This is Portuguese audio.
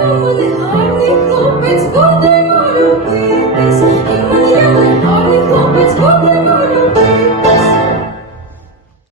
Deus.